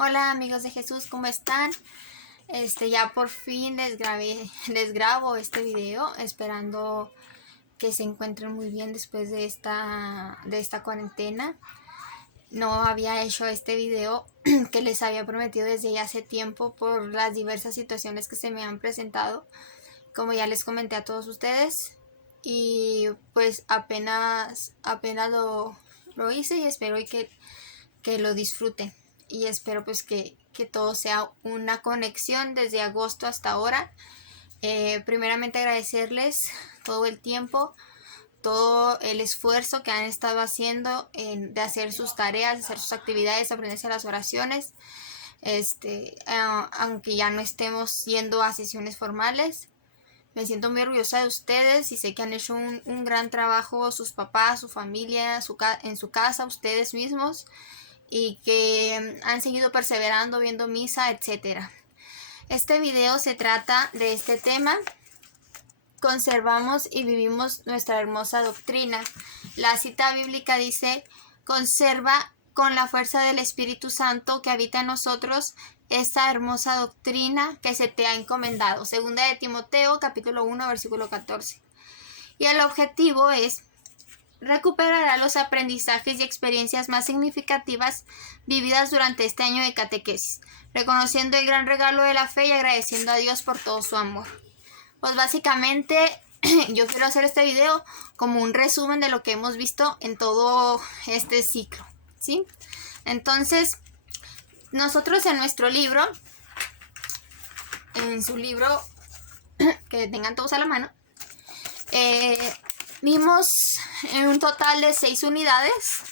Hola amigos de Jesús, ¿cómo están? Ya por fin les grabo este video, esperando que se encuentren muy bien después de esta cuarentena. No había hecho este video que les había prometido desde ya hace tiempo por las diversas situaciones que se me han presentado, como ya les comenté a todos ustedes. Y pues apenas lo hice y espero que lo disfruten. Y espero pues que todo sea una conexión desde agosto hasta ahora. Primeramente agradecerles todo el tiempo, todo el esfuerzo que han estado haciendo de hacer sus tareas, de hacer sus actividades, aprenderse las oraciones. Aunque ya no estemos yendo a sesiones formales, me siento muy orgullosa de ustedes y sé que han hecho un gran trabajo, sus papás, su familia, en su casa, ustedes mismos, y que han seguido perseverando, viendo misa, etc. Este video se trata de este tema: conservamos y vivimos nuestra hermosa doctrina. La cita bíblica dice: conserva con la fuerza del Espíritu Santo que habita en nosotros esta hermosa doctrina que se te ha encomendado. Segunda de Timoteo, capítulo 1, versículo 14. Y el objetivo es recuperará los aprendizajes y experiencias más significativas vividas durante este año de catequesis, reconociendo el gran regalo de la fe y agradeciendo a Dios por todo su amor. Pues básicamente yo quiero hacer este video como un resumen de lo que hemos visto en todo este ciclo, ¿sí? Entonces, nosotros en nuestro libro, en su libro, que tengan todos a la mano, vimos un total de 6 unidades.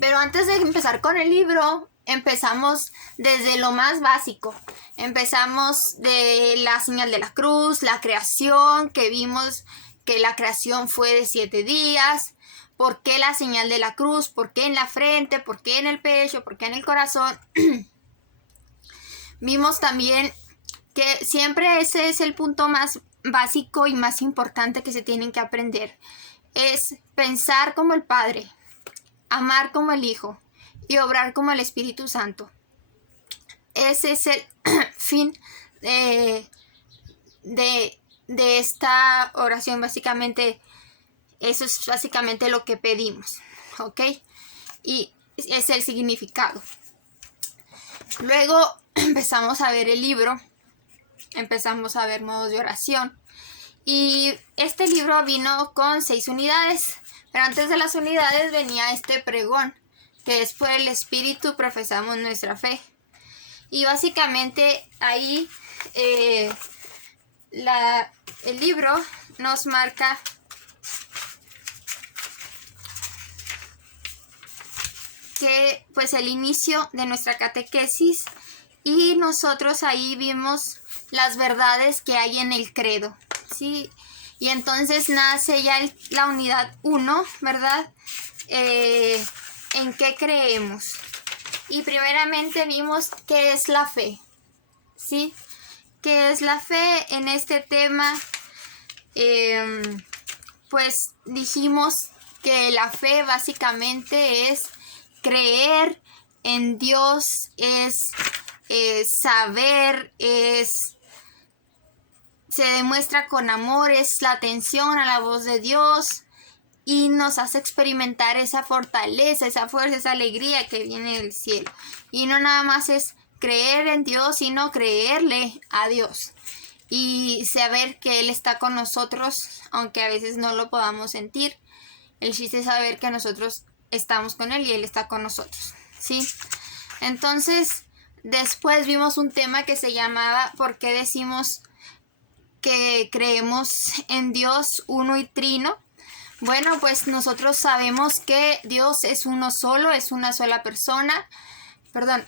Pero antes de empezar con el libro, empezamos desde lo más básico. Empezamos de la señal de la cruz, la creación, que vimos que la creación fue de 7 días. ¿Por qué la señal de la cruz? ¿Por qué en la frente? ¿Por qué en el pecho? ¿Por qué en el corazón? Vimos también que siempre ese es el punto más básico y más importante que se tienen que aprender. Es pensar como el Padre, amar como el Hijo y obrar como el Espíritu Santo. Ese es el fin de esta oración. Básicamente, eso es básicamente lo que pedimos, ¿ok? Y es el significado. Luego empezamos a ver el libro, empezamos a ver modos de oración. Y este libro vino con 6 unidades, pero antes de las unidades venía este pregón, que es: por el Espíritu profesamos nuestra fe. Y básicamente ahí el libro nos marca que pues el inicio de nuestra catequesis, y nosotros ahí vimos las verdades que hay en el credo, ¿sí? Y entonces nace ya la unidad 1, ¿verdad? ¿En qué creemos? Y primeramente vimos qué es la fe, ¿sí? ¿Qué es la fe? En este tema, pues dijimos que la fe básicamente es creer en Dios, es saber, se demuestra con amor, es la atención a la voz de Dios, y nos hace experimentar esa fortaleza, esa fuerza, esa alegría que viene del cielo. Y no nada más es creer en Dios, sino creerle a Dios y saber que Él está con nosotros, aunque a veces no lo podamos sentir. El chiste es saber que nosotros estamos con Él y Él está con nosotros, ¿sí? Entonces, después vimos un tema que se llamaba ¿por qué decimos que creemos en Dios uno y trino? Bueno, pues nosotros sabemos que Dios es uno solo, es una sola persona,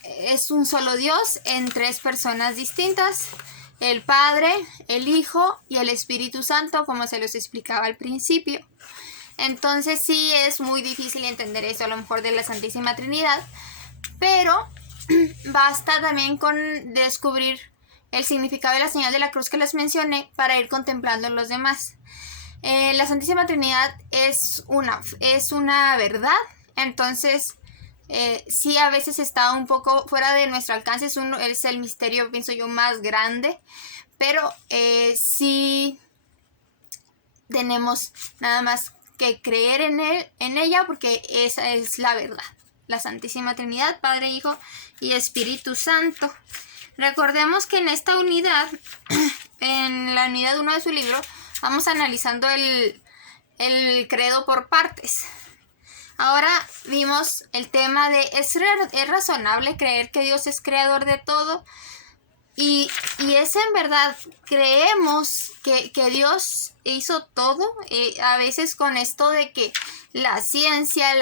es un solo Dios en 3 personas distintas: el Padre, el Hijo y el Espíritu Santo, como se los explicaba al principio. Entonces sí es muy difícil entender eso a lo mejor de la Santísima Trinidad, pero basta también con descubrir el significado de la señal de la cruz que les mencioné para ir contemplando los demás. La Santísima Trinidad es una verdad. Entonces sí a veces está un poco fuera de nuestro alcance, es el misterio, pienso yo, más grande, pero sí tenemos nada más que creer en ella, porque esa es la verdad. La Santísima Trinidad, Padre, Hijo y Espíritu Santo. Recordemos que en esta unidad, en la unidad 1 de su libro, vamos analizando el credo por partes. Ahora vimos el tema de ¿es razonable creer que Dios es creador de todo? Y es en verdad, creemos que Dios hizo todo. A veces con esto de que la ciencia,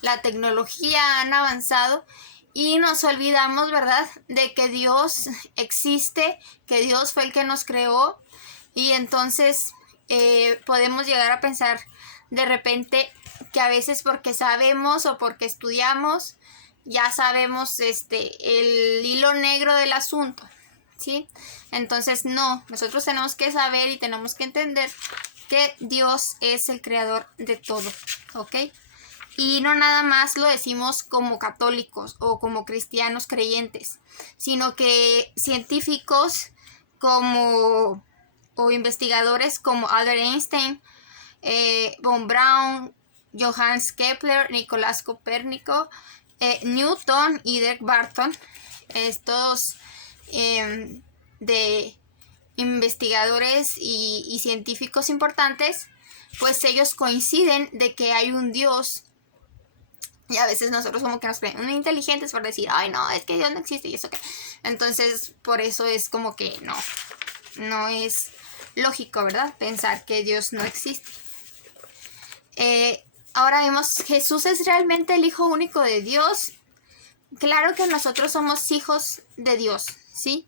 la tecnología han avanzado y nos olvidamos, ¿verdad?, de que Dios existe, que Dios fue el que nos creó, y entonces podemos llegar a pensar de repente que a veces porque sabemos o porque estudiamos ya sabemos el hilo negro del asunto, ¿sí? Entonces no, nosotros tenemos que saber y tenemos que entender que Dios es el creador de todo, ¿ok? Y no nada más lo decimos como católicos o como cristianos creyentes, sino que científicos como o investigadores como Albert Einstein, von Braun, Johannes Kepler, Nicolás Copérnico, Newton y Dirk Barton, estos de investigadores y científicos importantes, pues ellos coinciden de que hay un Dios. Y a veces nosotros como que nos creen inteligentes por decir, ay no, es que Dios no existe y eso que. Entonces por eso es como que no es lógico, ¿verdad?, pensar que Dios no existe. Ahora vemos, ¿Jesús es realmente el Hijo único de Dios? Claro que nosotros somos hijos de Dios, ¿sí?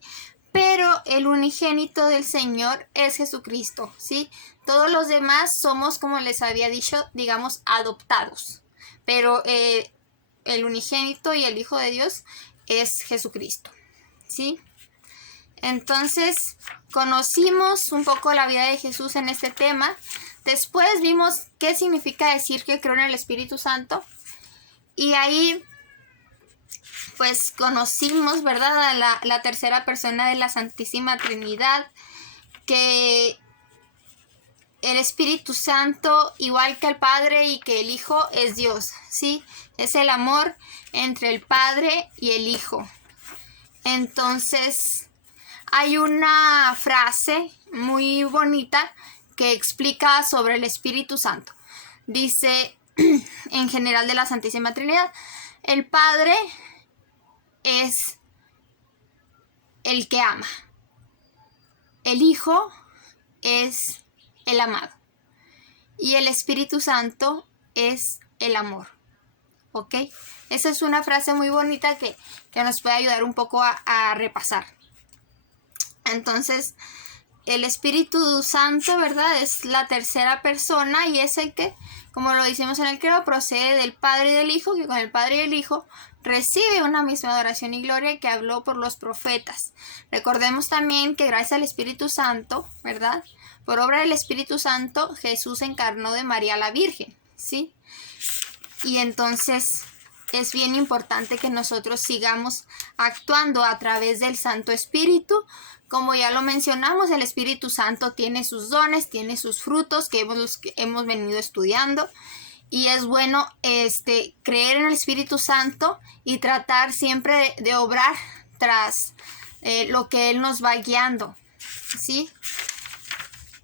Pero el unigénito del Señor es Jesucristo, ¿sí? Todos los demás somos, como les había dicho, digamos, adoptados. Pero el unigénito y el Hijo de Dios es Jesucristo, ¿sí? Entonces, conocimos un poco la vida de Jesús en este tema. Después vimos qué significa decir que creo en el Espíritu Santo. Y ahí, pues, conocimos, ¿verdad?, a la tercera persona de la Santísima Trinidad, que el Espíritu Santo, igual que el Padre y que el Hijo, es Dios, ¿sí? Es el amor entre el Padre y el Hijo. Entonces, hay una frase muy bonita que explica sobre el Espíritu Santo. Dice, en general de la Santísima Trinidad, el Padre es el que ama. El Hijo es el amado. Y el Espíritu Santo es el amor. ¿Ok? Esa es una frase muy bonita que nos puede ayudar un poco a repasar. Entonces, el Espíritu Santo, ¿verdad?, es la tercera persona y es el que, como lo decimos en el credo, procede del Padre y del Hijo, que con el Padre y el Hijo recibe una misma adoración y gloria que habló por los profetas. Recordemos también que gracias al Espíritu Santo, ¿verdad?, por obra del Espíritu Santo, Jesús encarnó de María la Virgen, ¿sí? Y entonces es bien importante que nosotros sigamos actuando a través del Santo Espíritu. Como ya lo mencionamos, el Espíritu Santo tiene sus dones, tiene sus frutos que hemos venido estudiando. Y es bueno creer en el Espíritu Santo y tratar siempre de obrar tras lo que Él nos va guiando, ¿sí?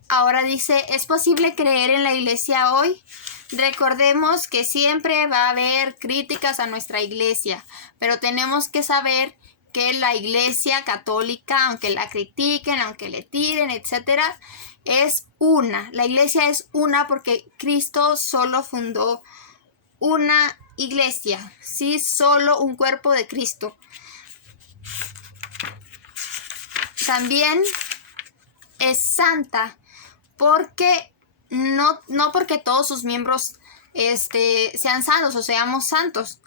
Ahora dice, ¿es posible creer en la iglesia hoy? Recordemos que siempre va a haber críticas a nuestra iglesia, pero tenemos que saber que la iglesia católica, aunque la critiquen, aunque le tiren, etcétera, es una. La iglesia es una porque Cristo solo fundó una iglesia, ¿sí? Solo un cuerpo de Cristo. También es santa porque no porque todos sus miembros sean santos o seamos santos,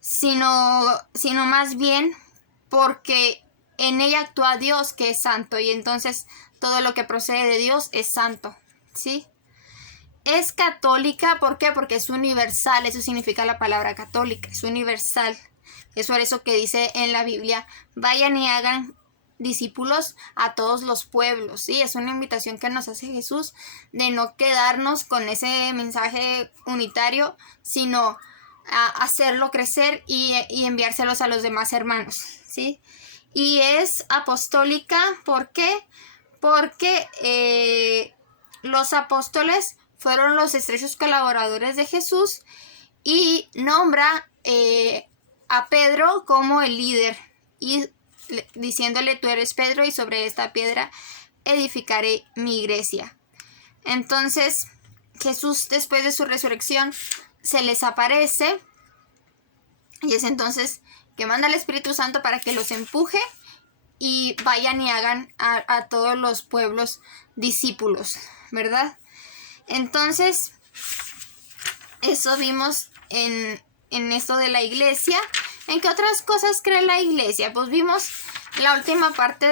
sino más bien porque en ella actúa Dios, que es santo, y entonces todo lo que procede de Dios es santo, ¿sí? es católica, ¿por qué? Porque es universal, eso significa la palabra católica, es universal. Es por eso que dice en la Biblia, vayan y hagan discípulos a todos los pueblos, ¿sí? Es una invitación que nos hace Jesús de no quedarnos con ese mensaje unitario, sino a hacerlo crecer y enviárselos a los demás hermanos, ¿sí? Y es apostólica, ¿por qué? Porque los apóstoles fueron los estrechos colaboradores de Jesús y nombra a Pedro como el líder y diciéndole, tú eres Pedro y sobre esta piedra edificaré mi iglesia. Entonces Jesús, después de su resurrección, se les aparece y es entonces que manda al Espíritu Santo para que los empuje y vayan y hagan a todos los pueblos discípulos, ¿verdad? Entonces, eso vimos en esto de la iglesia. ¿En qué otras cosas cree la iglesia? Pues vimos la última parte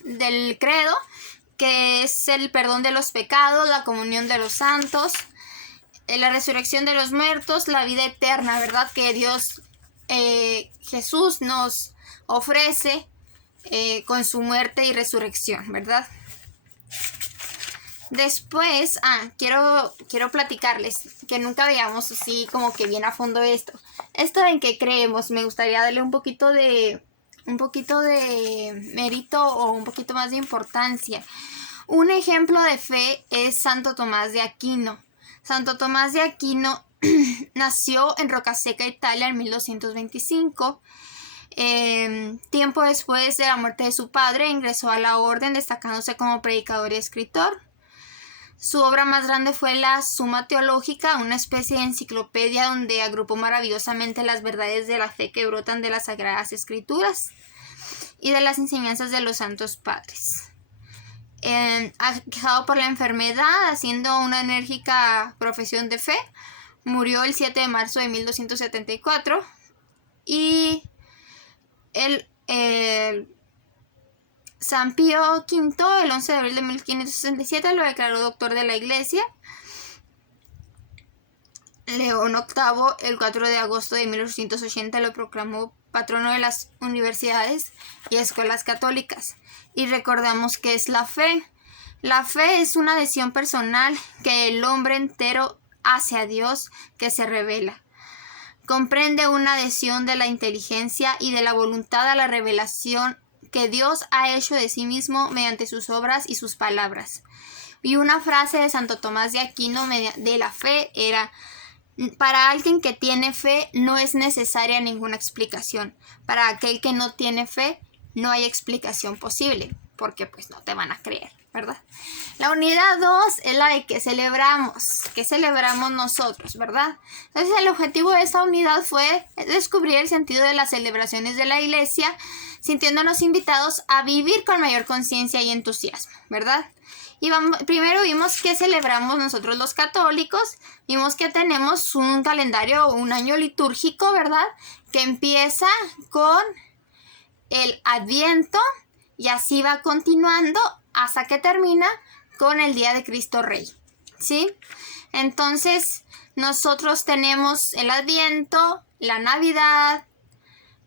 del credo, que es el perdón de los pecados, la comunión de los santos, la resurrección de los muertos, la vida eterna, ¿verdad? Que Dios, Jesús nos ofrece con su muerte y resurrección, ¿verdad? Después, quiero platicarles que nunca veamos así como que bien a fondo esto. Esto en que creemos, me gustaría darle un poquito de mérito o un poquito más de importancia. Un ejemplo de fe es Santo Tomás de Aquino. Santo Tomás de Aquino nació en Rocaseca, Italia, en 1225. Tiempo después de la muerte de su padre, ingresó a la orden, destacándose como predicador y escritor. Su obra más grande fue la Suma Teológica, una especie de enciclopedia donde agrupó maravillosamente las verdades de la fe que brotan de las Sagradas Escrituras y de las enseñanzas de los santos padres. Aquejado por la enfermedad, haciendo una enérgica profesión de fe, murió el 7 de marzo de 1274 y San Pío V, el 11 de abril de 1567, lo declaró doctor de la Iglesia. León VIII, el 4 de agosto de 1880, lo proclamó patrono de las universidades y escuelas católicas. Y recordamos que es la fe. La fe es una adhesión personal que el hombre entero hace a Dios, que se revela. Comprende una adhesión de la inteligencia y de la voluntad a la revelación que Dios ha hecho de sí mismo mediante sus obras y sus palabras. Y una frase de Santo Tomás de Aquino de la fe era: para alguien que tiene fe no es necesaria ninguna explicación. Para aquel que no tiene fe no hay explicación posible, porque pues no te van a creer, ¿verdad? La unidad 2 es la de que celebramos nosotros, ¿verdad? Entonces el objetivo de esta unidad fue descubrir el sentido de las celebraciones de la iglesia, sintiéndonos invitados a vivir con mayor conciencia y entusiasmo, ¿verdad? Y primero vimos que celebramos nosotros los católicos, vimos que tenemos un calendario, un año litúrgico, ¿verdad? Que empieza con el Adviento y así va continuando hasta que termina con el día de Cristo Rey, ¿sí? Entonces nosotros tenemos el Adviento, la Navidad,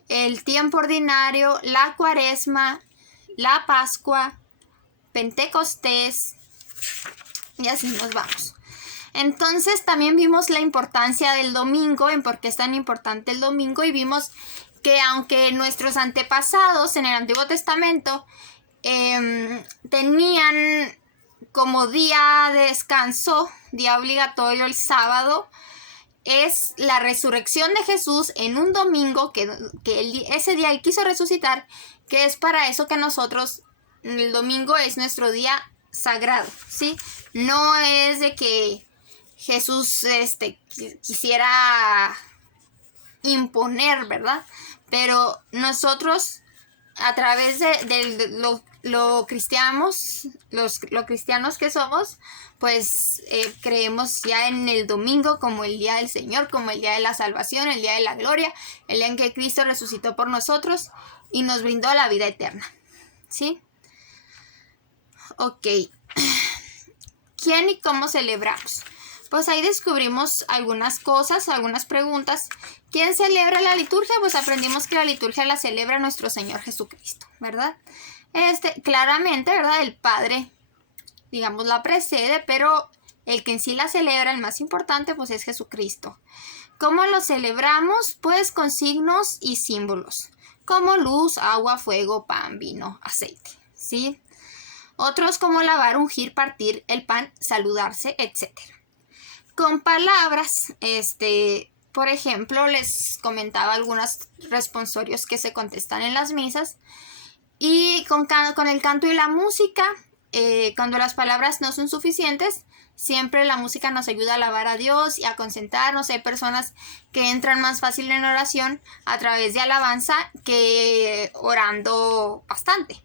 el tiempo ordinario, la Cuaresma, la Pascua, Pentecostés y así nos vamos. Entonces también vimos la importancia del domingo, en por qué es tan importante el domingo, y vimos que aunque nuestros antepasados en el Antiguo Testamento tenían como día de descanso, día obligatorio el sábado, es la resurrección de Jesús en un domingo que ese día él quiso resucitar, que es para eso que nosotros el domingo es nuestro día sagrado, ¿sí? No es de que Jesús quisiera imponer, ¿verdad? Pero nosotros a través de lo cristianos que somos, pues creemos ya en el domingo como el día del Señor, como el día de la salvación, el día de la gloria, el día en que Cristo resucitó por nosotros y nos brindó la vida eterna, ¿sí? Ok. ¿quién y cómo celebramos? Pues ahí descubrimos algunas cosas, algunas preguntas. ¿Quién celebra la liturgia? Pues aprendimos que la liturgia la celebra nuestro Señor Jesucristo, ¿verdad? Claramente, ¿verdad? El Padre, digamos, la precede, pero el que en sí la celebra, el más importante, pues es Jesucristo. ¿Cómo lo celebramos? Pues con signos y símbolos, como luz, agua, fuego, pan, vino, aceite, ¿sí? Otros como lavar, ungir, partir el pan, saludarse, etc. Con palabras, por ejemplo, les comentaba algunos responsorios que se contestan en las misas. Y con el canto y la música, cuando las palabras no son suficientes, siempre la música nos ayuda a alabar a Dios y a concentrarnos. Hay personas que entran más fácil en oración a través de alabanza que orando bastante.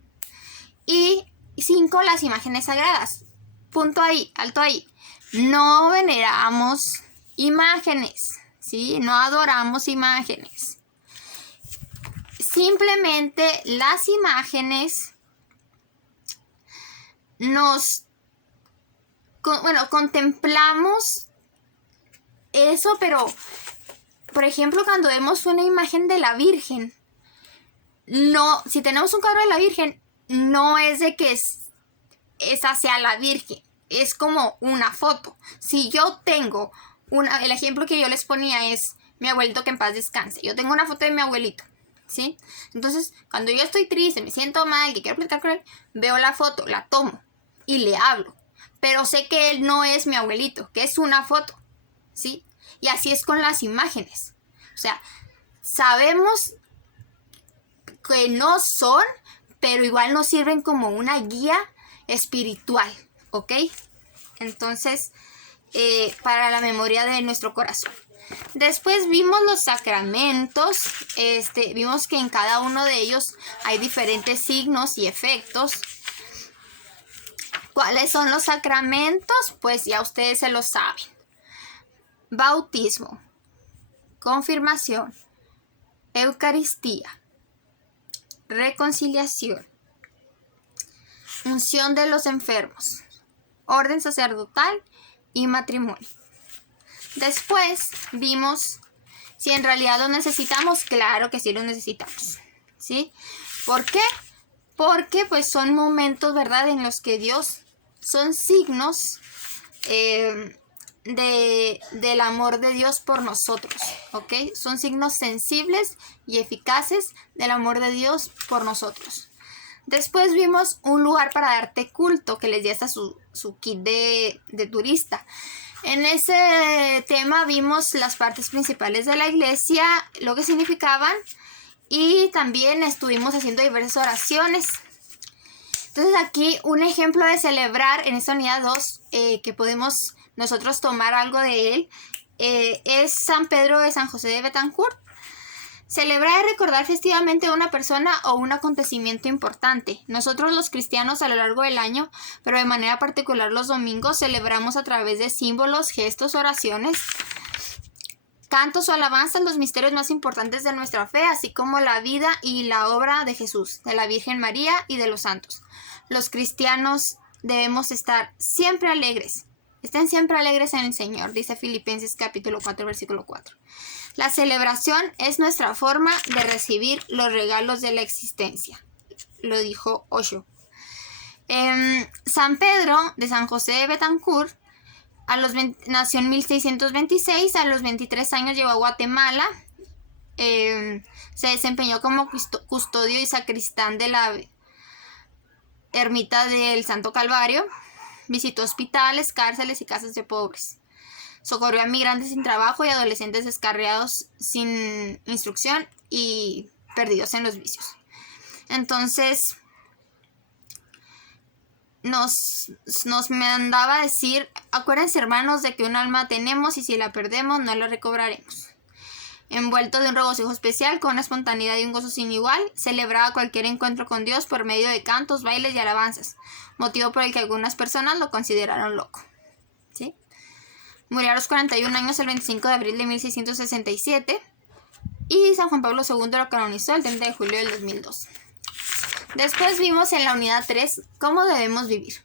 Y 5, las imágenes sagradas. Punto ahí, alto ahí. No veneramos imágenes, ¿sí? No adoramos imágenes. Simplemente las imágenes contemplamos eso, pero, por ejemplo, cuando vemos una imagen de la Virgen, no, si tenemos un cuadro de la Virgen, no es de que esa sea la Virgen, es como una foto. Si yo tengo el ejemplo que yo les ponía es mi abuelito, que en paz descanse. Yo tengo una foto de mi abuelito, ¿sí? Entonces, cuando yo estoy triste, me siento mal, que quiero platicar con él, veo la foto, la tomo y le hablo. Pero sé que él no es mi abuelito, que es una foto, ¿sí? Y así es con las imágenes. O sea, sabemos que no son, pero igual nos sirven como una guía espiritual, ¿ok? Entonces, para la memoria de nuestro corazón. Después vimos los sacramentos, vimos que en cada uno de ellos hay diferentes signos y efectos. ¿Cuáles son los sacramentos? Pues ya ustedes se lo saben. Bautismo, confirmación, Eucaristía, reconciliación, unción de los enfermos, orden sacerdotal y matrimonio. Después vimos si en realidad lo necesitamos. Claro que sí lo necesitamos, ¿sí? ¿Por qué? Porque pues son momentos, ¿verdad?, en los que Dios son signos del amor de Dios por nosotros, ¿ok? Son signos sensibles y eficaces del amor de Dios por nosotros. Después vimos un lugar para darte culto, que les di hasta su kit de turista. En ese tema vimos las partes principales de la iglesia, lo que significaban, y también estuvimos haciendo diversas oraciones. Entonces aquí un ejemplo de celebrar en esta unidad 2, que podemos nosotros tomar algo de él, es San Pedro de San José de Betancourt. Celebrar y recordar festivamente a una persona o un acontecimiento importante. Nosotros los cristianos a lo largo del año, pero de manera particular los domingos, celebramos a través de símbolos, gestos, oraciones, cantos o alabanzas los misterios más importantes de nuestra fe, así como la vida y la obra de Jesús, de la Virgen María y de los santos. Los cristianos debemos estar siempre alegres. Estén siempre alegres en el Señor, dice Filipenses capítulo 4, versículo 4. La celebración es nuestra forma de recibir los regalos de la existencia, lo dijo Osho. San Pedro de San José de Betancourt nació en 1626, a los 23 años llegó a Guatemala, se desempeñó como custodio y sacristán de la ermita del Santo Calvario, visitó hospitales, cárceles y casas de pobres. Socorrió a migrantes sin trabajo y adolescentes descarriados sin instrucción y perdidos en los vicios. Entonces, nos mandaba a decir: acuérdense, hermanos, de que un alma tenemos y si la perdemos no la recobraremos. Envuelto de un regocijo especial, con una espontaneidad y un gozo sin igual, celebraba cualquier encuentro con Dios por medio de cantos, bailes y alabanzas, motivo por el que algunas personas lo consideraron loco. ¿Sí? Murió a los 41 años el 25 de abril de 1667 y San Juan Pablo II lo canonizó el 30 de julio del 2002. Después vimos en la unidad 3 cómo debemos vivir.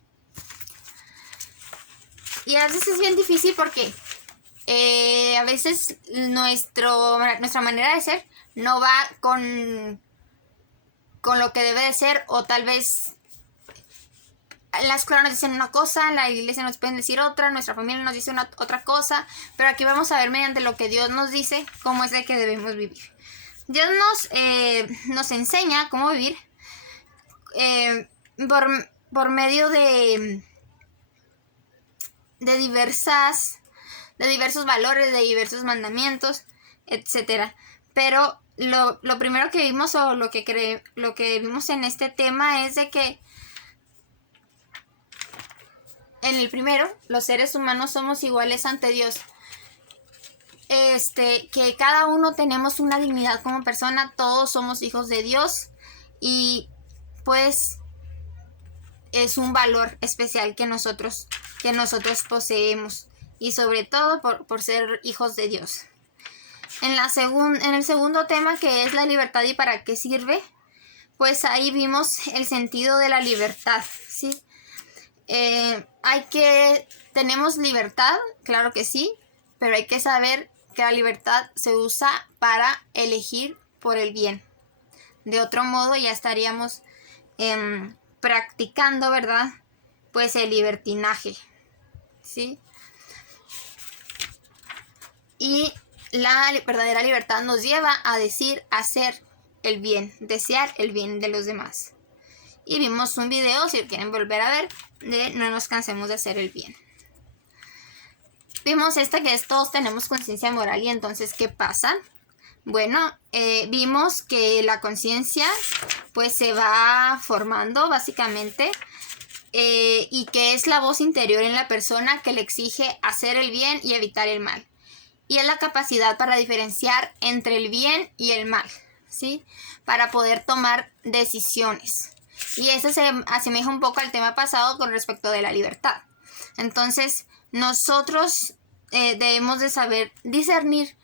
Y a veces es bien difícil porque a veces nuestra manera de ser no va con lo que debe de ser, o tal vez en la escuela nos dicen una cosa, en la iglesia nos pueden decir otra, nuestra familia nos dice otra cosa, pero aquí vamos a ver mediante lo que Dios nos dice cómo es de que debemos vivir. Dios nos enseña cómo vivir por medio de diversos valores, de diversos mandamientos, etcétera. Pero lo primero que vimos, o lo que vimos en este tema, es de que en el primero, los seres humanos somos iguales ante Dios. Que cada uno tenemos una dignidad como persona, todos somos hijos de Dios, y pues es un valor especial que nosotros poseemos, y sobre todo por ser hijos de Dios. En el segundo tema, que es la libertad y para qué sirve, pues ahí vimos el sentido de la libertad, ¿sí? Tenemos libertad, claro que sí, pero hay que saber que la libertad se usa para elegir por el bien. De otro modo ya estaríamos practicando, ¿verdad? Pues el libertinaje, ¿sí? Y la verdadera libertad nos lleva a hacer el bien, desear el bien de los demás. Y vimos un video, si quieren volver a ver, de no nos cansemos de hacer el bien. Vimos que todos tenemos conciencia moral, y entonces, ¿qué pasa? Bueno, vimos que la conciencia pues se va formando básicamente, y que es la voz interior en la persona que le exige hacer el bien y evitar el mal. Y es la capacidad para diferenciar entre el bien y el mal, ¿sí? Para poder tomar decisiones. Y eso se asemeja un poco al tema pasado con respecto de la libertad. Entonces, nosotros debemos de saber discernir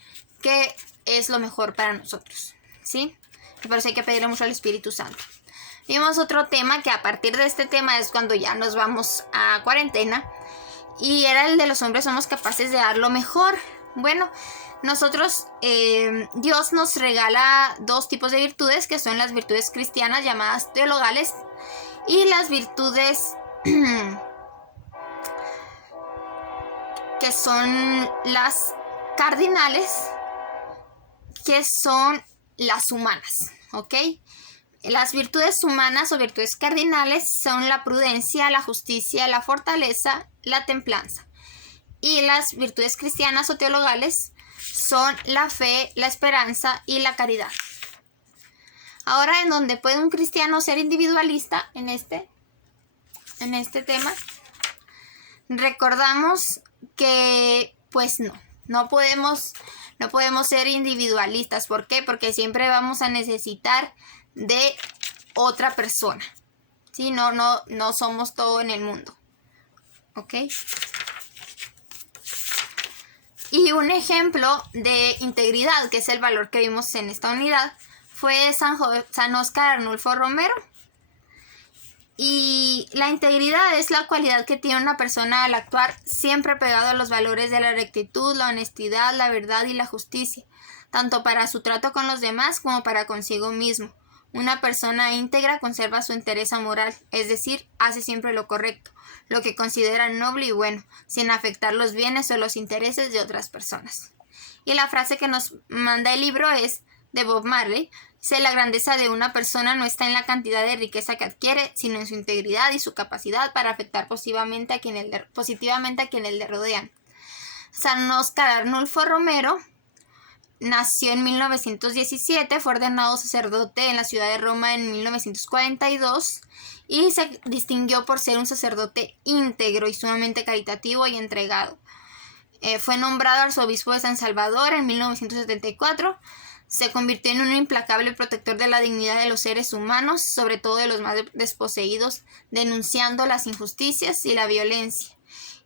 qué es lo mejor para nosotros, ¿sí? Y por eso hay que pedirle mucho al Espíritu Santo. Vimos otro tema, que a partir de este tema es cuando ya nos vamos a cuarentena, y era el de los hombres somos capaces de dar lo mejor. Bueno, nosotros, Dios nos regala dos tipos de virtudes, que son las virtudes cristianas llamadas teologales, y las virtudes que son las cardinales, que son las humanas, ¿ok? Las virtudes humanas o virtudes cardinales son la prudencia, la justicia, la fortaleza, la templanza. Y las virtudes cristianas o teologales son la fe, la esperanza y la caridad. Ahora, ¿en donde puede un cristiano ser individualista en este tema? Recordamos que pues no podemos ser individualistas. ¿Por qué? Porque siempre vamos a necesitar de otra persona, ¿sí? No somos todo en el mundo, ¿ok? Y un ejemplo de integridad, que es el valor que vimos en esta unidad, fue San Óscar Arnulfo Romero. Y la integridad es la cualidad que tiene una persona al actuar siempre pegado a los valores de la rectitud, la honestidad, la verdad y la justicia, tanto para su trato con los demás como para consigo mismo. Una persona íntegra conserva su entereza moral, es decir, hace siempre lo correcto, lo que considera noble y bueno, sin afectar los bienes o los intereses de otras personas. Y la frase que nos manda el libro es de Bob Marley. Dice: la grandeza de una persona no está en la cantidad de riqueza que adquiere, sino en su integridad y su capacidad para afectar positivamente a quienes le rodean. San Óscar Arnulfo Romero nació en 1917, fue ordenado sacerdote en la ciudad de Roma en 1942 y se distinguió por ser un sacerdote íntegro y sumamente caritativo y entregado. Fue nombrado arzobispo de San Salvador en 1974. Se convirtió en un implacable protector de la dignidad de los seres humanos, sobre todo de los más desposeídos, denunciando las injusticias y la violencia.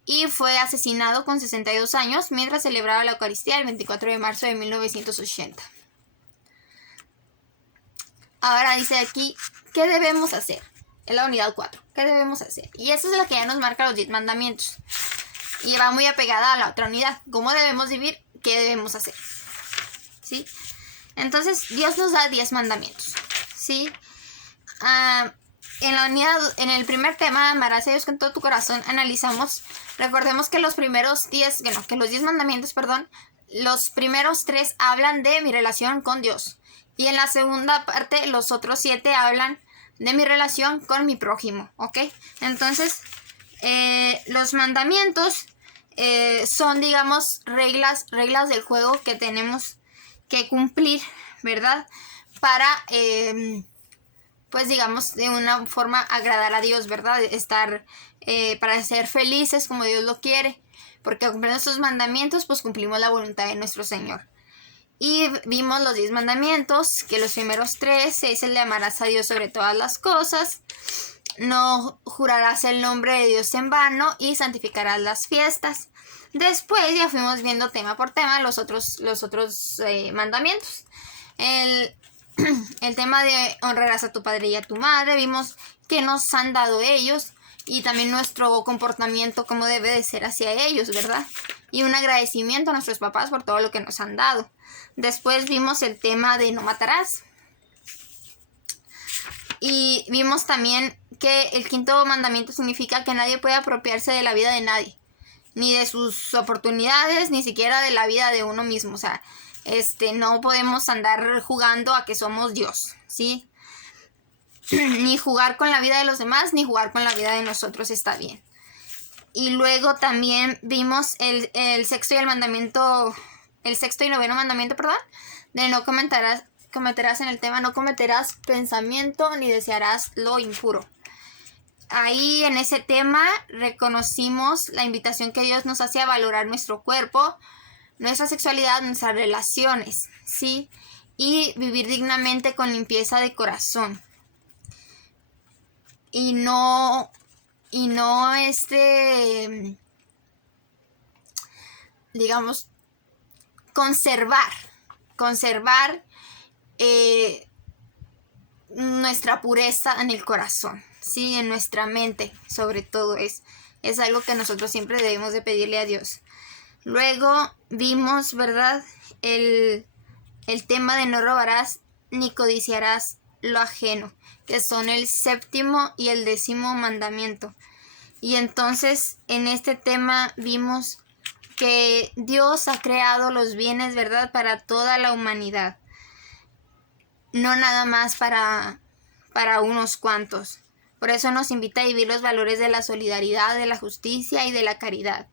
Y fue asesinado con 62 años mientras celebraba la Eucaristía el 24 de marzo de 1980. Ahora dice aquí, ¿qué debemos hacer? En la unidad 4, ¿qué debemos hacer? Y eso es lo que ya nos marca los 10 mandamientos. y va muy apegada a la otra unidad. ¿Cómo debemos vivir? ¿Qué debemos hacer? ¿Sí? Entonces, Dios nos da 10 mandamientos. ¿Sí? En el primer tema, amarás a Dios con todo tu corazón, recordemos que los 10 mandamientos, los primeros 3 hablan de mi relación con Dios. Y en la segunda parte, los otros 7 hablan de mi relación con mi prójimo, ¿ok? Entonces, los mandamientos son, digamos, reglas del juego que tenemos que cumplir, ¿verdad? Para, pues digamos, de una forma agradar a Dios, ¿verdad? Para ser felices como Dios lo quiere. Porque cumpliendo estos mandamientos, pues cumplimos la voluntad de nuestro Señor. Y vimos los 10 mandamientos, que los primeros 3 es el de amarás a Dios sobre todas las cosas, no jurarás el nombre de Dios en vano y santificarás las fiestas. Después ya fuimos viendo tema por tema los otros mandamientos. El tema de honrarás a tu padre y a tu madre, vimos que nos han dado ellos y también nuestro comportamiento como debe de ser hacia ellos, ¿verdad? Y un agradecimiento a nuestros papás por todo lo que nos han dado. Después vimos el tema de no matarás. Y vimos también que el 5.º mandamiento significa que nadie puede apropiarse de la vida de nadie, ni de sus oportunidades, ni siquiera de la vida de uno mismo. O sea, no podemos andar jugando a que somos Dios, ¿sí? Ni jugar con la vida de los demás, ni jugar con la vida de nosotros está bien. Y luego también vimos el 6.º y 9.º mandamiento, de no cometerás en el tema, no cometerás pensamiento ni desearás lo impuro. Ahí en ese tema reconocimos la invitación que Dios nos hace a valorar nuestro cuerpo, nuestra sexualidad, nuestras relaciones, ¿sí? Y vivir dignamente con limpieza de corazón. Y no digamos, conservar nuestra pureza en el corazón, ¿sí? En nuestra mente, sobre todo, es algo que nosotros siempre debemos de pedirle a Dios. Luego vimos, ¿verdad?, el tema de no robarás ni codiciarás lo ajeno, que son el 7.º y el 10.º mandamiento. Y entonces en este tema vimos que Dios ha creado los bienes, ¿verdad?, para toda la humanidad, no nada más para unos cuantos. Por eso nos invita a vivir los valores de la solidaridad, de la justicia y de la caridad.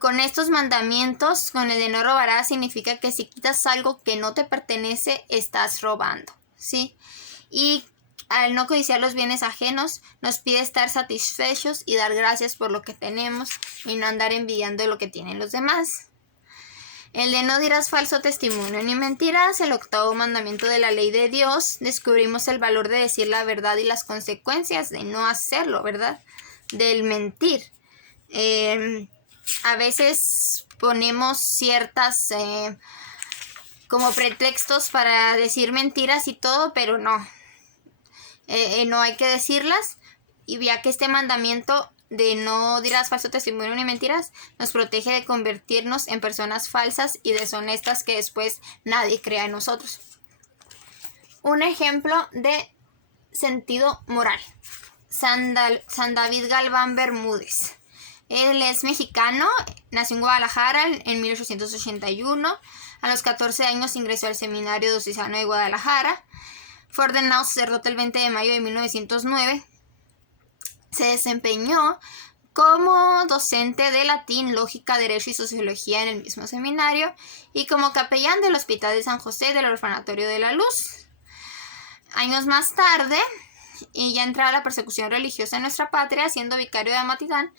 Con estos mandamientos, con el de no robarás, significa que si quitas algo que no te pertenece, estás robando, ¿sí? Y al no codiciar los bienes ajenos, nos pide estar satisfechos y dar gracias por lo que tenemos y no andar envidiando lo que tienen los demás. El de no dirás falso testimonio ni mentiras, el 8.º mandamiento de la ley de Dios, descubrimos el valor de decir la verdad y las consecuencias de no hacerlo, ¿verdad? Del mentir. A veces ponemos ciertas como pretextos para decir mentiras y todo, pero no. No hay que decirlas. Y ya que este mandamiento de no dirás falso testimonio ni mentiras nos protege de convertirnos en personas falsas y deshonestas que después nadie crea en nosotros. Un ejemplo de sentido moral. San David Galván Bermúdez. Él es mexicano, nació en Guadalajara en 1881. A los 14 años ingresó al Seminario Diocesano de Guadalajara. Fue ordenado sacerdote el 20 de mayo de 1909. Se desempeñó como docente de latín, lógica, derecho y sociología en el mismo seminario y como capellán del Hospital de San José del Orfanatorio de la Luz. Años más tarde, y ya entrada la persecución religiosa en nuestra patria, siendo vicario de Amatitán,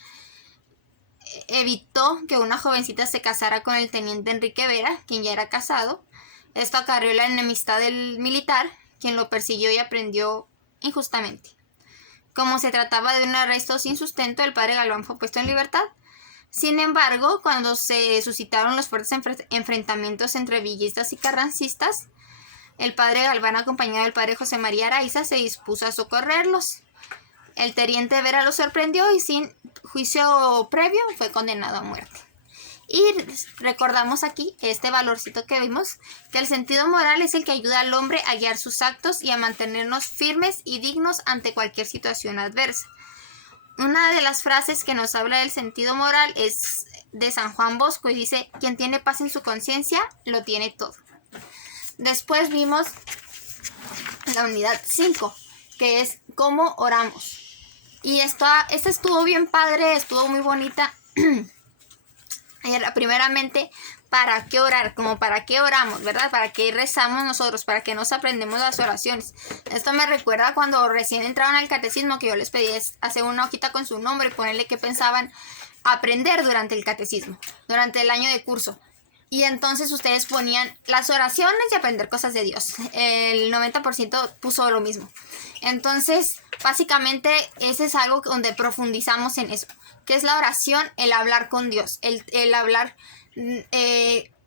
evitó que una jovencita se casara con el teniente Enrique Vera, quien ya era casado. Esto acarreó la enemistad del militar, quien lo persiguió y aprendió injustamente. Como se trataba de un arresto sin sustento, el padre Galván fue puesto en libertad. Sin embargo, cuando se suscitaron los fuertes enfrentamientos entre villistas y carrancistas, el padre Galván, acompañado del padre José María Araiza, se dispuso a socorrerlos. El teniente Vera lo sorprendió y sin juicio previo fue condenado a muerte. Y recordamos aquí este valorcito que vimos, que el sentido moral es el que ayuda al hombre a guiar sus actos y a mantenernos firmes y dignos ante cualquier situación adversa. Una de las frases que nos habla del sentido moral es de San Juan Bosco y dice: quien tiene paz en su conciencia, lo tiene todo. Después vimos la unidad 5, que es cómo oramos. Y esta estuvo bien padre, estuvo muy bonita. Primeramente, ¿para qué orar? Como para qué oramos, ¿verdad? ¿Para qué rezamos nosotros? ¿Para qué nos aprendemos las oraciones? Esto me recuerda cuando recién entraron al catecismo, que yo les pedí hacer una hojita con su nombre y ponerle qué pensaban aprender durante el catecismo, durante el año de curso. Y entonces ustedes ponían las oraciones y aprender cosas de Dios. El 90% puso lo mismo. Entonces, básicamente, ese es algo donde profundizamos en eso. ¿Qué es la oración? El hablar con Dios. El hablar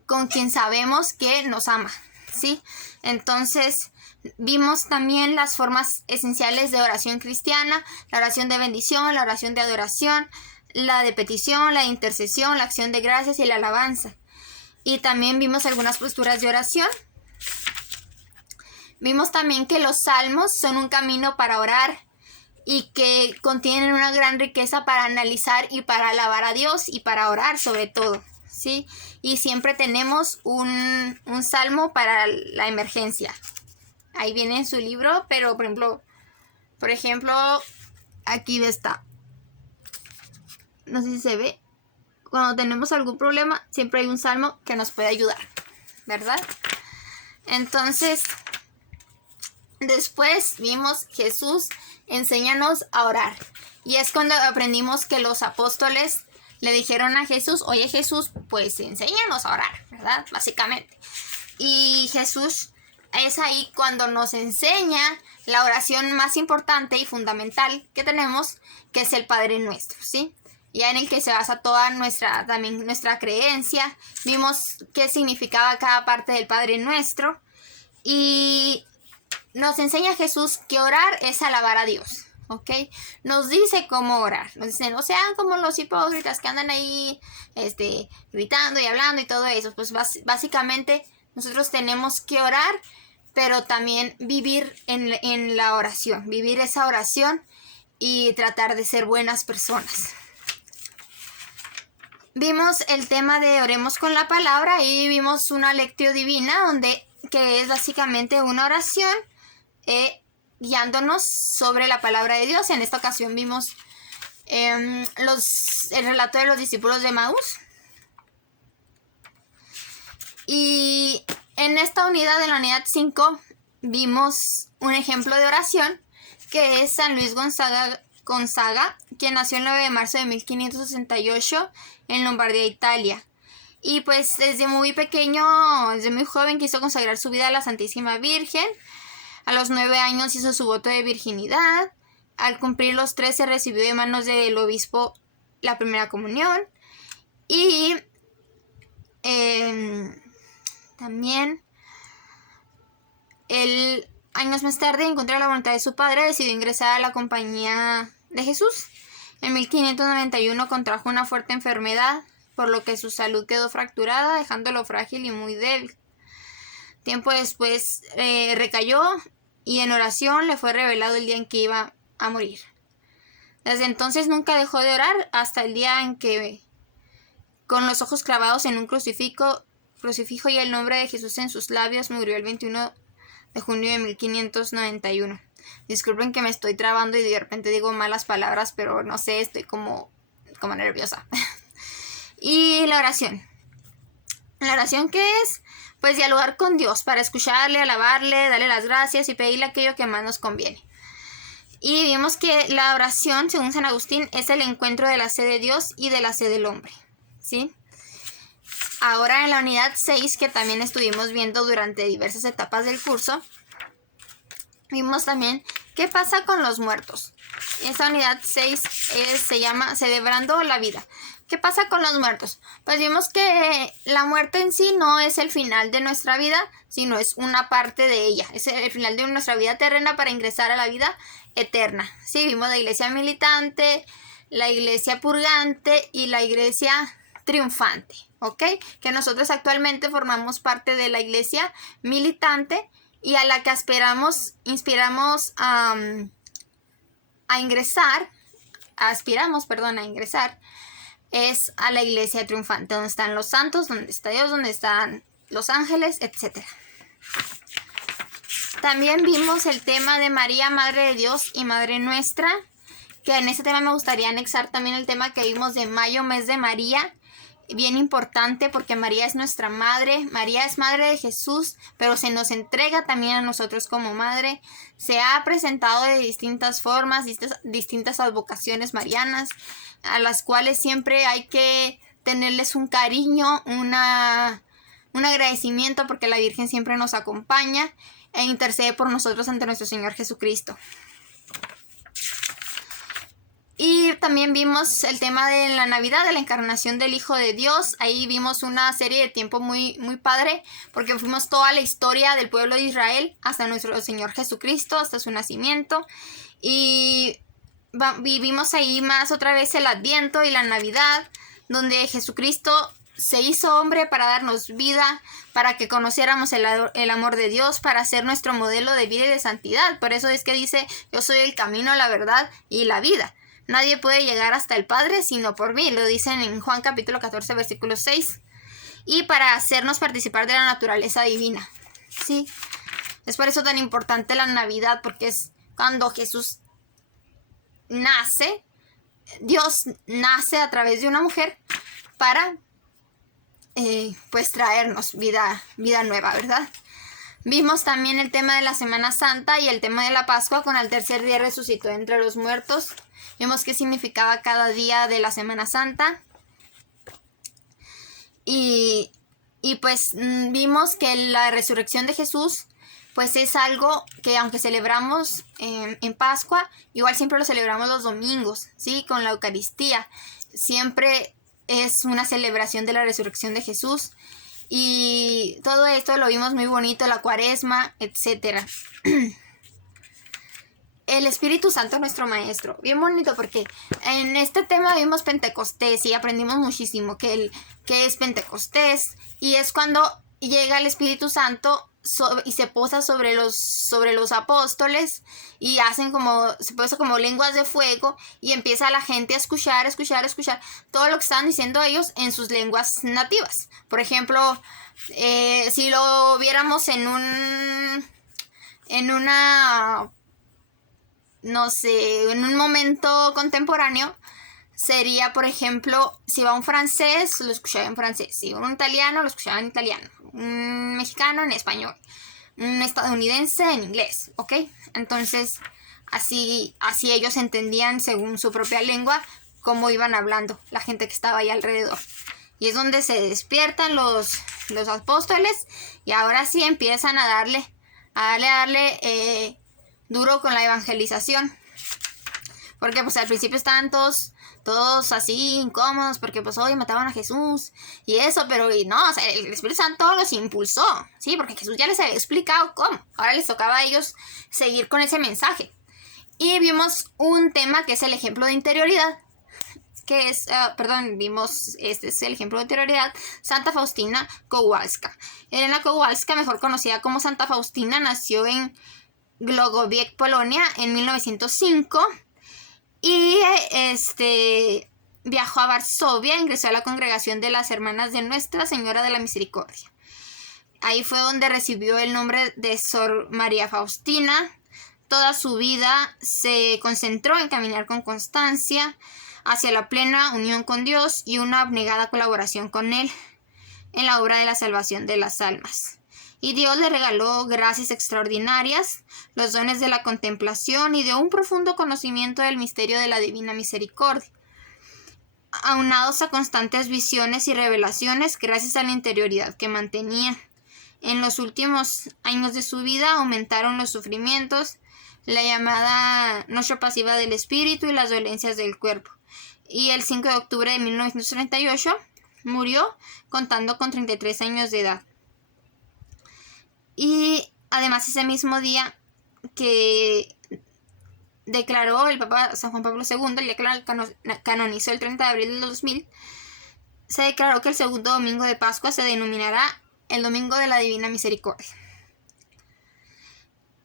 con quien sabemos que nos ama, ¿sí? Entonces, vimos también las formas esenciales de oración cristiana. La oración de bendición, la oración de adoración, la de petición, la de intercesión, la acción de gracias y la alabanza. Y también vimos algunas posturas de oración. Vimos también que los salmos son un camino para orar y que contienen una gran riqueza para analizar y para alabar a Dios y para orar sobre todo, ¿sí? Y siempre tenemos un salmo para la emergencia. Ahí viene en su libro, pero por ejemplo, aquí está. No sé si se ve. Cuando tenemos algún problema, siempre hay un salmo que nos puede ayudar, ¿verdad? Entonces, después vimos Jesús, enséñanos a orar. Y es cuando aprendimos que los apóstoles le dijeron a Jesús: oye Jesús, pues enséñanos a orar, ¿verdad? Básicamente. Y Jesús es ahí cuando nos enseña la oración más importante y fundamental que tenemos, que es el Padre Nuestro, ¿sí? Ya en el que se basa toda nuestra creencia. Vimos qué significaba cada parte del Padre Nuestro. Y nos enseña Jesús que orar es alabar a Dios, ¿ok? Nos dice cómo orar. Nos dice: no sean como los hipócritas que andan ahí gritando y hablando y todo eso. Pues básicamente nosotros tenemos que orar, pero también vivir en la oración. Vivir esa oración y tratar de ser buenas personas. Vimos el tema de oremos con la palabra y vimos una lectio divina que es básicamente una oración guiándonos sobre la palabra de Dios. En esta ocasión vimos el relato de los discípulos de Emaús. Y en esta unidad, en la unidad 5, vimos un ejemplo de oración que es San Luis Gonzaga, quien nació el 9 de marzo de 1568 en Lombardía, Italia. Y pues desde muy pequeño, desde muy joven, quiso consagrar su vida a la Santísima Virgen. A los 9 años hizo su voto de virginidad. Al cumplir los 13 recibió de manos del obispo la primera comunión. Y también años más tarde, en contra de la voluntad de su padre, decidió ingresar a la Compañía de Jesús. En 1591 contrajo una fuerte enfermedad, por lo que su salud quedó fracturada, dejándolo frágil y muy débil. Tiempo después recayó y en oración le fue revelado el día en que iba a morir. Desde entonces nunca dejó de orar hasta el día en que, con los ojos clavados en un crucifijo y el nombre de Jesús en sus labios, murió el 21 de junio de 1591. Disculpen que me estoy trabando y de repente digo malas palabras, pero no sé, estoy como nerviosa. Y la oración. ¿La oración qué es? Pues dialogar con Dios para escucharle, alabarle, darle las gracias y pedirle aquello que más nos conviene. Y vimos que la oración, según San Agustín, es el encuentro de la sed de Dios y de la sed del hombre, ¿sí? Ahora en la unidad 6, que también estuvimos viendo durante diversas etapas del curso, vimos también qué pasa con los muertos. Esta unidad 6 se llama Celebrando la Vida. ¿Qué pasa con los muertos? Pues vimos que la muerte en sí no es el final de nuestra vida, sino es una parte de ella. Es el final de nuestra vida terrena para ingresar a la vida eterna. Sí, vimos la iglesia militante, la iglesia purgante y la iglesia triunfante, ¿ok? Que nosotros actualmente formamos parte de la iglesia militante y a la que inspiramos a ingresar, es a la iglesia triunfante, donde están los santos, donde está Dios, donde están los ángeles, etc. También vimos el tema de María, Madre de Dios y Madre Nuestra, que en ese tema me gustaría anexar también el tema que vimos de mayo, mes de María, bien importante porque María es nuestra madre, María es madre de Jesús, pero se nos entrega también a nosotros como madre. Se ha presentado de distintas formas, distintas advocaciones marianas, a las cuales siempre hay que tenerles un cariño, un agradecimiento porque la Virgen siempre nos acompaña e intercede por nosotros ante nuestro Señor Jesucristo. Y también vimos el tema de la Navidad, de la encarnación del Hijo de Dios. Ahí vimos una serie de tiempo muy, muy padre, porque fuimos toda la historia del pueblo de Israel hasta nuestro Señor Jesucristo, hasta su nacimiento. Y vivimos ahí más otra vez el Adviento y la Navidad, donde Jesucristo se hizo hombre para darnos vida, para que conociéramos el amor de Dios, para ser nuestro modelo de vida y de santidad. Por eso es que dice, yo soy el camino, la verdad y la vida. Nadie puede llegar hasta el Padre sino por mí, lo dicen en Juan capítulo 14, versículo 6. Y para hacernos participar de la naturaleza divina. Sí, es por eso tan importante la Navidad, porque es cuando Jesús nace, Dios nace a través de una mujer para pues traernos vida nueva, ¿verdad? Vimos también el tema de la Semana Santa y el tema de la Pascua, con al tercer día resucitó entre los muertos. Vimos qué significaba cada día de la Semana Santa. Y pues vimos que la resurrección de Jesús pues es algo que aunque celebramos en Pascua, igual siempre lo celebramos los domingos, ¿sí? Con la Eucaristía. Siempre es una celebración de la resurrección de Jesús. Y todo esto lo vimos muy bonito, la Cuaresma, etc. El Espíritu Santo, nuestro Maestro. Bien bonito porque en este tema vimos Pentecostés y aprendimos muchísimo que es Pentecostés. Y es cuando llega el Espíritu Santo y se posa sobre los apóstoles y se posa como lenguas de fuego y empieza la gente a escuchar todo lo que estaban diciendo ellos en sus lenguas nativas. Por ejemplo, si lo viéramos en un momento contemporáneo, sería, por ejemplo, si va un francés, lo escuchaba en francés. Si va un italiano, lo escuchaba en italiano. Un mexicano en español. Un estadounidense en inglés, ¿ok? Entonces, así ellos entendían según su propia lengua cómo iban hablando la gente que estaba ahí alrededor. Y es donde se despiertan los apóstoles y ahora sí empiezan a darle duro con la evangelización. Porque pues al principio estaban todos así incómodos porque pues hoy mataban a Jesús y eso, pero no, o sea, el Espíritu Santo los impulsó, ¿sí? Porque Jesús ya les había explicado cómo. Ahora les tocaba a ellos seguir con ese mensaje. Y vimos un tema que es el ejemplo de interioridad, que es, este es el ejemplo de interioridad, Santa Faustina Kowalska. Elena Kowalska, mejor conocida como Santa Faustina, nació en Głogowicz, Polonia, en 1905. Y viajó a Varsovia e ingresó a la congregación de las Hermanas de Nuestra Señora de la Misericordia. Ahí fue donde recibió el nombre de Sor María Faustina. Toda su vida se concentró en caminar con constancia hacia la plena unión con Dios y una abnegada colaboración con Él en la obra de la salvación de las almas. Y Dios le regaló gracias extraordinarias, los dones de la contemplación y de un profundo conocimiento del misterio de la divina misericordia, aunados a constantes visiones y revelaciones gracias a la interioridad que mantenía. En los últimos años de su vida aumentaron los sufrimientos, la llamada noche pasiva del espíritu y las dolencias del cuerpo. y el 5 de octubre de 1938 murió contando con 33 años de edad. Y además ese mismo día que declaró el Papa San Juan Pablo II, el día que lo canonizó el 30 de abril del 2000, se declaró que el segundo domingo de Pascua se denominará el Domingo de la Divina Misericordia.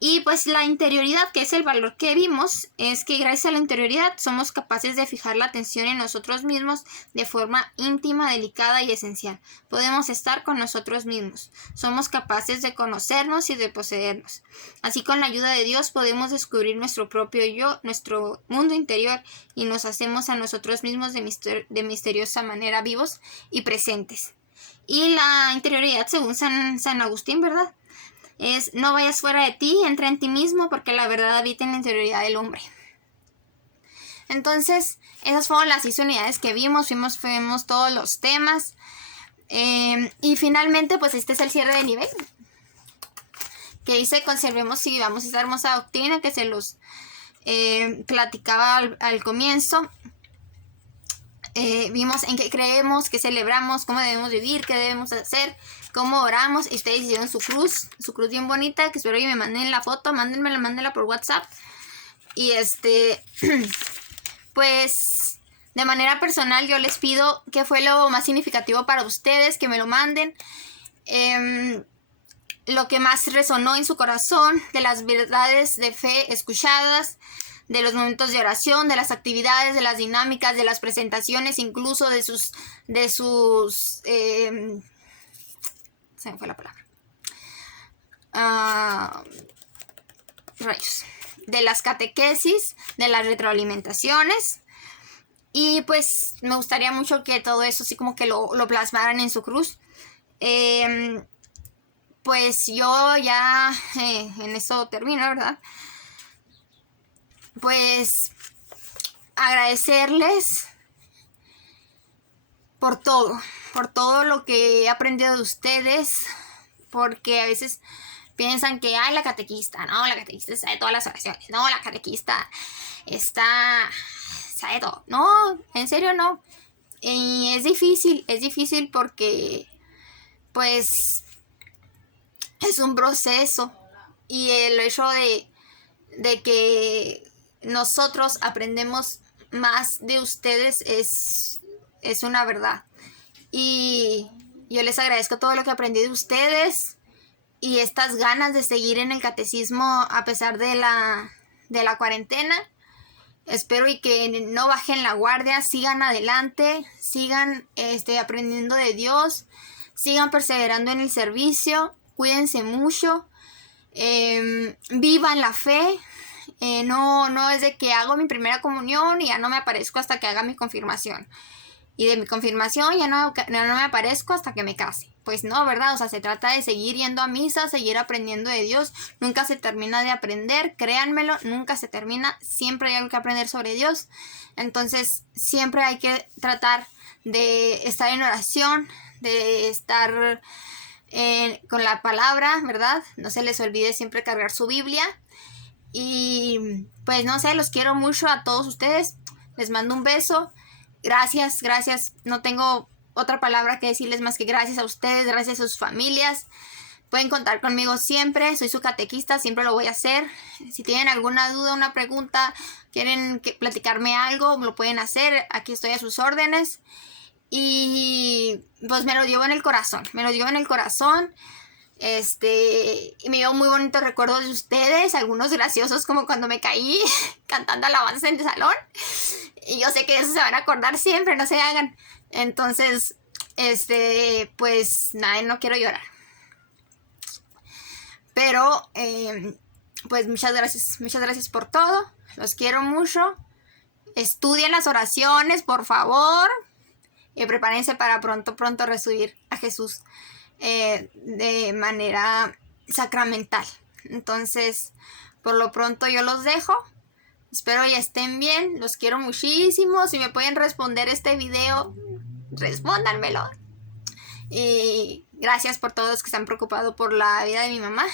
Y pues la interioridad, que es el valor que vimos, es que gracias a la interioridad somos capaces de fijar la atención en nosotros mismos de forma íntima, delicada y esencial. Podemos estar con nosotros mismos. Somos capaces de conocernos y de poseernos. Así, con la ayuda de Dios podemos descubrir nuestro propio yo, nuestro mundo interior, y nos hacemos a nosotros mismos de misteriosa manera vivos y presentes. Y la interioridad, según San Agustín, ¿verdad?, es: no vayas fuera de ti, entra en ti mismo, porque la verdad habita en la interioridad del hombre. Entonces, esas fueron las 6 unidades que vimos todos los temas. Y finalmente, pues este es el cierre de nivel, que dice: conservemos y vivamos esta hermosa doctrina que se los platicaba al comienzo. Vimos en qué creemos, qué celebramos, cómo debemos vivir, qué debemos hacer, cómo oramos. Y ustedes hicieron su cruz bien bonita, que espero que me manden la foto, mándenla por WhatsApp. Y pues de manera personal yo les pido qué fue lo más significativo para ustedes, que me lo manden. Lo que más resonó en su corazón, de las verdades de fe escuchadas, de los momentos de oración, de las actividades, de las dinámicas, de las presentaciones, incluso de sus se me fue la palabra. Rayos. De las catequesis, de las retroalimentaciones. Y pues me gustaría mucho que todo eso así como que lo plasmaran en su cruz. Pues yo ya en eso termino, ¿verdad? Pues agradecerles por todo lo que he aprendido de ustedes, porque a veces piensan que la catequista sabe todas las oraciones, no, la catequista sabe todo. No, en serio no. Y es difícil porque pues es un proceso, y el hecho de que nosotros aprendemos más de ustedes es una verdad. Y yo les agradezco todo lo que aprendí de ustedes y estas ganas de seguir en el catecismo a pesar de la cuarentena. Espero y que no bajen la guardia, sigan adelante, sigan aprendiendo de Dios, sigan perseverando en el servicio, cuídense mucho, vivan la fe. No es de que hago mi primera comunión y ya no me aparezco hasta que haga mi confirmación. Y de mi confirmación ya no me aparezco hasta que me case. Pues no, ¿verdad? O sea, se trata de seguir yendo a misa, seguir aprendiendo de Dios. Nunca se termina de aprender, créanmelo, nunca se termina. Siempre hay algo que aprender sobre Dios. Entonces, siempre hay que tratar de estar en oración, de estar con la palabra, ¿verdad? No se les olvide siempre cargar su Biblia. Y pues no sé, los quiero mucho a todos ustedes. Les mando un beso. Gracias. No tengo otra palabra que decirles más que gracias a ustedes, gracias a sus familias. Pueden contar conmigo siempre. Soy su catequista, siempre lo voy a hacer. Si tienen alguna duda, una pregunta, quieren platicarme algo, lo pueden hacer. Aquí estoy a sus órdenes. Y pues me lo llevo en el corazón. Y me llevo muy bonitos recuerdos de ustedes, algunos graciosos como cuando me caí cantando alabanzas en el salón, y yo sé que de eso se van a acordar siempre, no se hagan. Entonces, pues nada, no quiero llorar, pero pues muchas gracias por todo, los quiero mucho. Estudien las oraciones, por favor, y prepárense para pronto recibir a Jesús de manera sacramental. Entonces, por lo pronto yo los dejo. Espero ya estén bien. Los quiero muchísimo. Si me pueden responder este video, respóndanmelo. Y gracias por todos los que se han preocupado por la vida de mi mamá.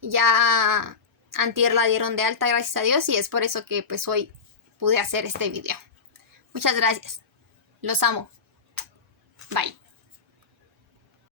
Ya antier la dieron de alta, gracias a Dios, y es por eso que pues hoy pude hacer este video. Muchas gracias. Los amo. Bye.